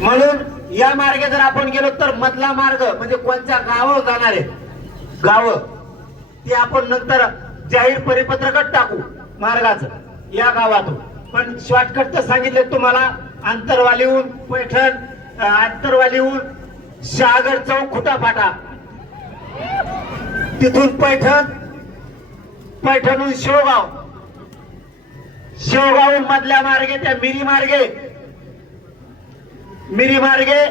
म्हणून या मार्गे जर आपण गेलो तर मधला मार्ग म्हणजे कोणत्या गाव जाणार आहे गाव ते आपण नंतर जाहीर परिपत्रकात टाकू मार्गाचं या गावातून. पण शॉर्टकट तर सांगितले तुम्हाला आंतरवालीहून पैठण आंतरवालीहून शहागड चौक खुटा फाटा तिथून पैठण पैठणहून शेवगाव. शेवगावहून मधल्या मार्गे त्या मिरी मार्गे मिरी मार्गे.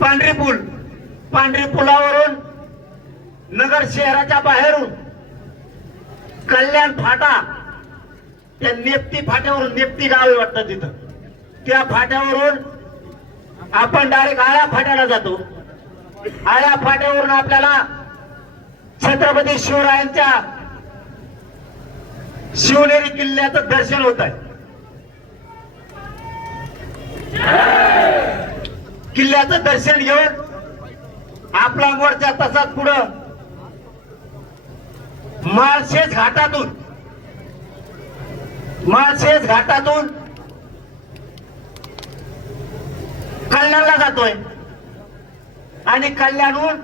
पांढरी पूल. पांढरी पुलावरून नगर शहराच्या बाहेरून कल्याण फाटा. त्या नेप्ती फाट्यावरून नेप्ती गाव आहे वाटतं तिथं. त्या फाट्यावरून आपण डायरेक्ट आळ्या फाट्याला जातो. आळ्या फाट्यावरून आपल्याला छत्रपती शिवरायांच्या शिवनेरी किल्ल्याचं दर्शन होत आहे. किल्ल्याचं दर्शन घेऊन आपला मोर्चा तसाच पुढं. माळशेज घाटातून माळशेज घाटातून कल्याणला जातोय. आणि कल्याणहून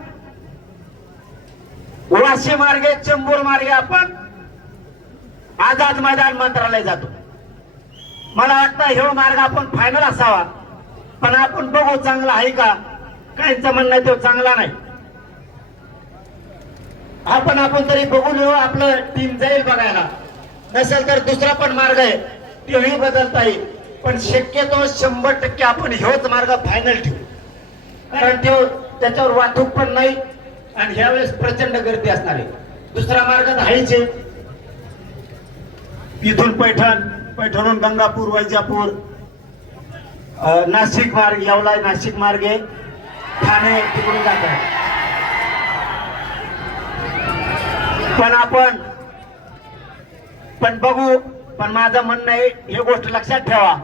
वाशी मार्गे चेंबूर मार्गे आपण आझाद मैदान मंत्रालय जातो. मला वाटतं हे मार्ग आपण फायनल असावा. पण आपण बघू चांगला आहे का? काहींचं म्हणणं तो चांगला नाही. आपण आपण तरी बघून येऊ आपलं टीम जाईल बघायला. नसेल तर दुसरा पण मार्ग आहे. तोही बदलता येईल. पण शक्यतो शंभर टक्के आपण ह्योच मार्ग फायनल ठेवू. कारण तो त्याच्यावर वाहतूक पण नाही आणि ह्यावेळेस प्रचंड गर्दी असणार आहे. दुसरा मार्ग धाईच इथून पैठण पैठणहून गंगापूर वैजापूर नाशिक मार्ग येवला नाशिक मार्गे. ठाणे तिकडून जात आहे पण आपण पण बघू पण माझं म्हणणं आहे ही गोष्ट लक्षात ठेवा.